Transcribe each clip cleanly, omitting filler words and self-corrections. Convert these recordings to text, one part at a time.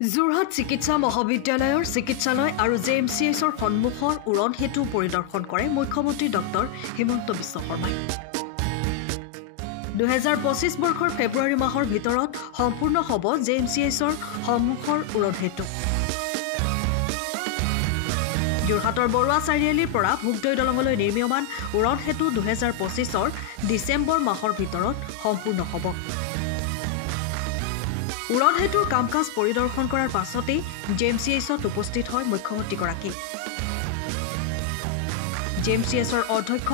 যোৰহাট চিকিৎসা মহাবিদ্যালয়ৰ চিকিৎসালয় আৰু জেএমচিএছৰ সন্মুখৰ উৰণ সেতু পৰিদৰ্শন কৰে মুখ্যমন্ত্ৰী ডক্টৰ হিমন্ত বিশ্ব শৰ্মাই 2025 বৰ্ষৰ ফেব্ৰুৱাৰী মাহৰ ভিতৰত সম্পূৰ্ণ হ'ব জেএমচিএছৰ সন্মুখৰ উৰণ সেতু যোৰহাটৰ বৰুৱা চাৰিআলিৰ পৰা ভোগদৈ দলঙলৈ নিৰ্মীয়মান উৰণ সেতু 2025ৰ ডিচেম্বৰ মাহৰ ভিতৰত সম্পূৰ্ণ হ'ব উৰণ সেতুৰ কাম-কাজ পৰিদৰ্শন কৰাৰ পাছতেই জেএমচিএছত উপস্থিত হয় মুখ্যমন্ত্ৰীগৰাকী জেএমচিএছৰ অধ্যক্ষ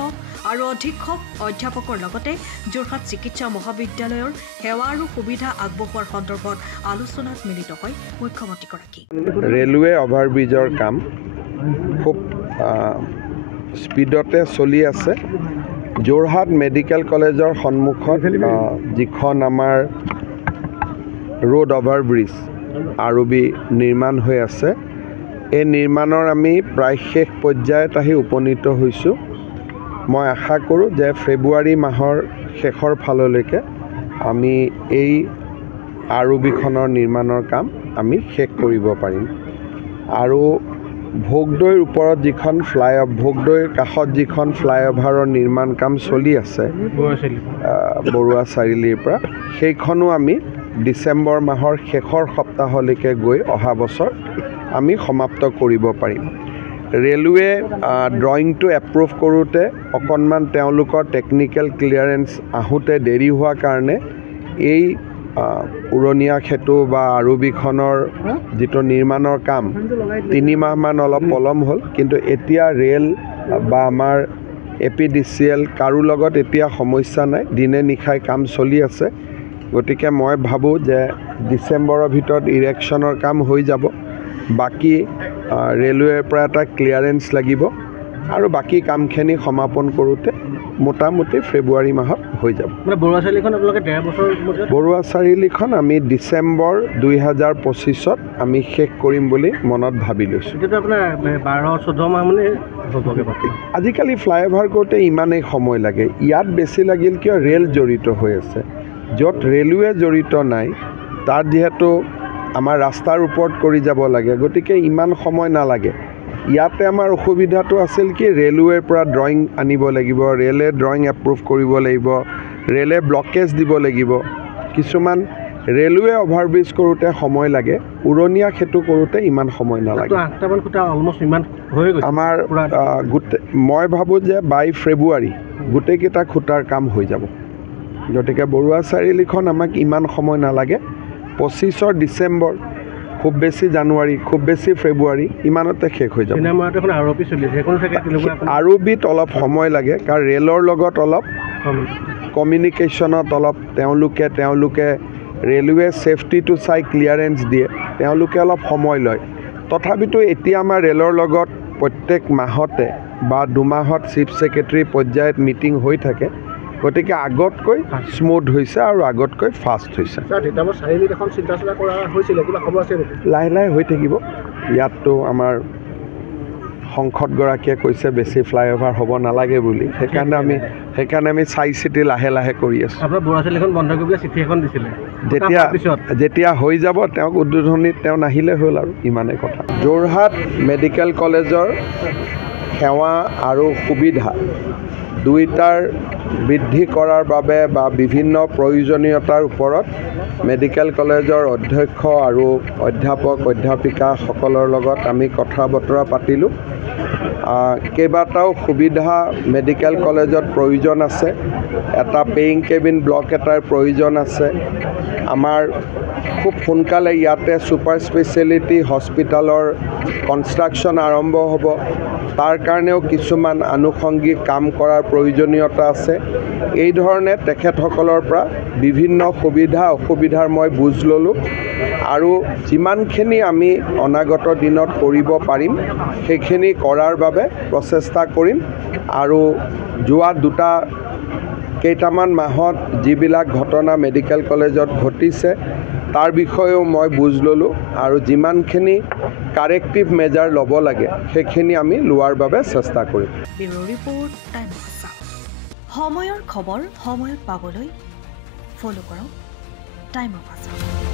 আৰু অধীক্ষক অধ্যাপকৰ লগতে যোৰহাট চিকিৎসা মহাবিদ্যালয়ৰ সেৱা আৰু সুবিধা আগবঢ়োৱাৰ সন্দৰ্ভত আলোচনাত মিলিত হয় মুখ্যমন্ত্ৰীগৰাকী ৰেলৱে অভাৰব্ৰিজৰ কাম খুব স্পীডতে চলি আছে যোৰহাট মেডিকেল কলেজৰ সন্মুখত যিখন আমাৰ ৰোড অভাৰব্ৰিজ আৰবি নিৰ্মাণ হৈ আছে এই নিৰ্মাণৰ আমি প্ৰায় শেষ পৰ্যায়ত আহি উপনীত হৈছোঁ মই আশা কৰোঁ যে ফেব্ৰুৱাৰী মাহৰ শেষৰ ফাললৈকে আমি এই আৰবিখনৰ নিৰ্মাণৰ কাম আমি শেষ কৰিব পাৰিম আৰু ভোগদৈৰ ওপৰত যিখন ভোগদৈৰ কাষত যিখন ফ্লাইঅভাৰৰ নিৰ্মাণ কাম চলি আছে বৰুৱা চাৰিআলিৰ পৰা সেইখনো আমি ডিচেম্বৰ মাহৰ শেষৰ সপ্তাহলৈকে গৈ অহা বছৰ আমি সমাপ্ত কৰিব পাৰিম ৰেলৱে ড্ৰয়িংটো এপ্ৰুভ কৰোঁতে অকণমান তেওঁলোকৰ টেকনিকেল ক্লিয়াৰেন্স আহোঁতে দেৰি হোৱাৰ কাৰণে এই উৰণীয়া সেতু বা আৰবিখনৰ যিটো নিৰ্মাণৰ কাম 3 মাহমান অলপ পলম হ'ল কিন্তু এতিয়া ৰেল বা আমাৰ APDCL কাৰো লগত এতিয়া সমস্যা নাই দিনে নিশাই কাম চলি আছে গতিকে মই ভাবোঁ যে ডিচেম্বৰৰ ভিতৰত ইৰেকশ্যনৰ কাম হৈ যাব বাকী ৰেলৱেৰ পৰা এটা ক্লিয়াৰেন্স লাগিব আৰু বাকী কামখিনি সমাপন কৰোঁতে মোটামুটি ফেব্ৰুৱাৰী মাহত হৈ যাব বৰুৱা চাৰিআলিখন আপোনালোকে 1.5 বছৰ বৰুৱা চাৰিআলিখন আমি ডিচেম্বৰ 2025ত আমি শেষ কৰিম বুলি মনত ভাবি লৈছোঁ এতিয়াতো আপোনাৰ 12-14 মাহ মানে হ'বগৈ আজিকালি ফ্লাইঅভাৰ কৰোঁতে ইমানেই সময় লাগে ইয়াত বেছি লাগিল কিয় ৰেল জড়িত হৈ আছে য'ত ৰেলৱে জড়িত নাই তাত যিহেতু আমাৰ ৰাস্তাৰ ওপৰত কৰি যাব লাগে গতিকে ইমান সময় নালাগে ইয়াতে আমাৰ অসুবিধাটো আছিল কি ৰেলৱেৰ পৰা ড্ৰয়িং আনিব লাগিব ৰেলে ড্ৰয়িং এপ্ৰুভ কৰিব লাগিব ৰেলে ব্লকেজ দিব লাগিব কিছুমান ৰেলৱে অভাৰব্ৰিজ কৰোঁতে সময় লাগে উৰণীয়া সেতু কৰোঁতে ইমান সময় নালাগে আমাৰ মই ভাবোঁ যে বাই ফেব্ৰুৱাৰী গোটেইকেইটা খুঁটাৰ কাম হৈ যাব গতিকে বৰুৱা চাৰিআলিখন আমাক ইমান সময় নালাগে 25 ডিচেম্বৰ খুব বেছি জানুৱাৰী খুব বেছি ফেব্ৰুৱাৰী ইমানতে শেষ হৈ যাব আৰবিত অলপ সময় লাগে কাৰণ ৰেলৰ লগত অলপ কমিউনিকেশ্যনত অলপ তেওঁলোকে ৰেলৱে ছেফটিটো চাই ক্লিয়াৰেন্স দিয়ে তেওঁলোকে অলপ সময় লয় তথাপিতো এতিয়া আমাৰ ৰেলৰ লগত প্ৰত্যেক মাহতে বা 2 মাহত চিফ ছেক্ৰেটাৰী পৰ্যায়ত মিটিং হৈ থাকে গতিকে আগতকৈ স্মুথ হৈছে আৰু আগতকৈ ফাষ্ট হৈছে লাহে লাহে হৈ থাকিব ইয়াততো আমাৰ সংসদগৰাকীয়ে কৈছে বেছি ফ্লাইঅভাৰ হ'ব নালাগে বুলি সেইকাৰণে আমি চাই চিতি লাহে লাহে কৰি আছোঁ যেতিয়া হৈ যাব তেওঁক উদ্বোধনীত তেওঁ নাহিলে হ'ল আৰু ইমানেই কথা যোৰহাট মেডিকেল কলেজৰ সেৱা আৰু সুবিধা দুইটাৰ বৃদ্ধি কৰাৰ বাবে বা বিভিন্ন প্ৰয়োজনীয়তাৰ ওপৰত মেডিকেল কলেজৰ অধ্যক্ষ আৰু অধ্যাপিকাসকলৰ লগত আমি কথা বতৰা পাতিলোঁ কেইবাটাও সুবিধা মেডিকেল কলেজত প্ৰয়োজন আছে এটা পেইং কেবিন ব্লক এটাৰ প্ৰয়োজন আছে আমাৰ খুব সোনকালে ইয়াতে ছুপাৰ স্পেচিয়েলিটি হস্পিটেলৰ কনষ্ট্ৰাকশ্যন আৰম্ভ হ'ব তাৰ কাৰণেও কিছুমান আনুষংগিক কাম কৰাৰ প্ৰয়োজনীয়তা আছে এই ধৰণে তেখেতসকলৰ পৰা বিভিন্ন সুবিধা অসুবিধাৰ মই বুজ ল'লোঁ আৰু যিমানখিনি আমি অনাগত দিনত কৰিব পাৰিম সেইখিনি কৰাৰ বাবে প্ৰচেষ্টা কৰিম আৰু যোৱা কেইটামান মাহত যিবিলাক ঘটনা মেডিকেল কলেজত ঘটিছে তাৰ বিষয়েও মই বুজ ল'লোঁ আৰু যিমানখিনি কাৰেক্টিভ মেজাৰ ল'ব লাগে সেইখিনি আমি লোৱাৰ বাবে চেষ্টা কৰিম সময়ৰ খবৰ সময়ত পাবলৈ ফলো কৰক টাইম অফ আছা।